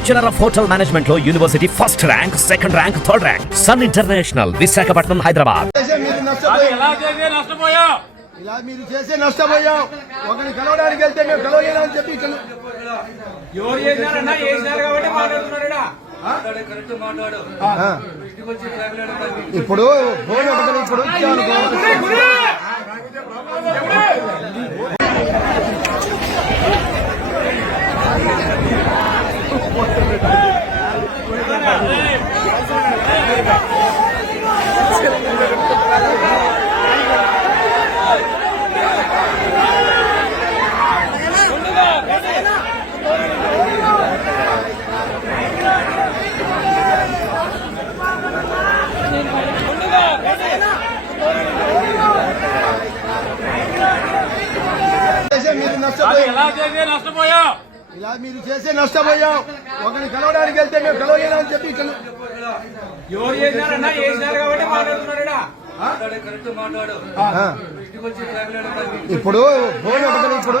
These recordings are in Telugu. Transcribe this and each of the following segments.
బ్యాచులర్ ఆఫ్ హోటల్ మేనేజ్మెంట్ లో university first rank, second rank, third rank. Sun International, Visakhapatnam, Hyderabad. ఇలా మీరు చేసే నష్టపోయాం. ఒకరిని కలవడానికి వెళ్తే మేము కలవలేదని చెప్పి ఇప్పుడు ఫోన్ ఒకటి ఇప్పుడు ఇలా మీరు చేసే నష్టపోయాం. ఒకరిని కలవడానికి వెళ్తే మేము కలవలేదని చెప్పి ఇప్పుడు ఫోన్ ఒకటి ఇప్పుడు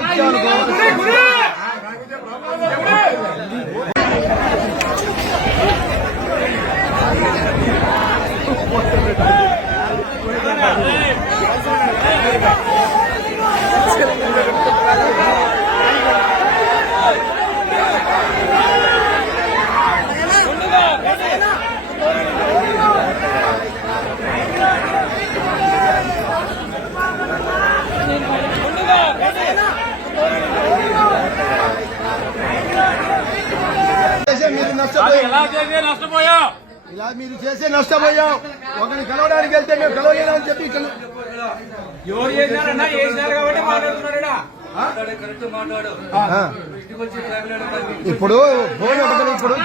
ఇలా మీరు చేసే నష్టపోయాం. ఒకరిని కలవడానికి వెళ్తే మేము కలవలేదని చెప్పి ఇప్పుడు ఫోన్ ఒకటి ఇప్పుడు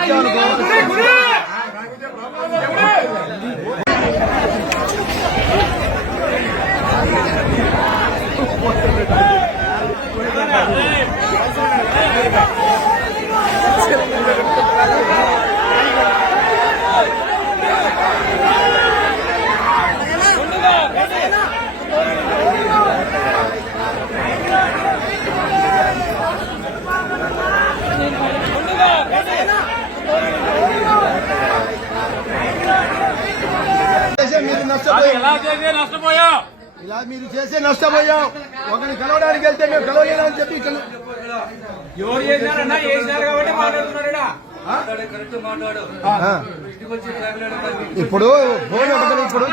ఇలా మీరు చేసే నష్టపోయాం. ఒకరిని కలవడానికి వెళ్తే మేము కలవలేదని చెప్పి ఇప్పుడు ఫోన్ ఒకటి ఇప్పుడు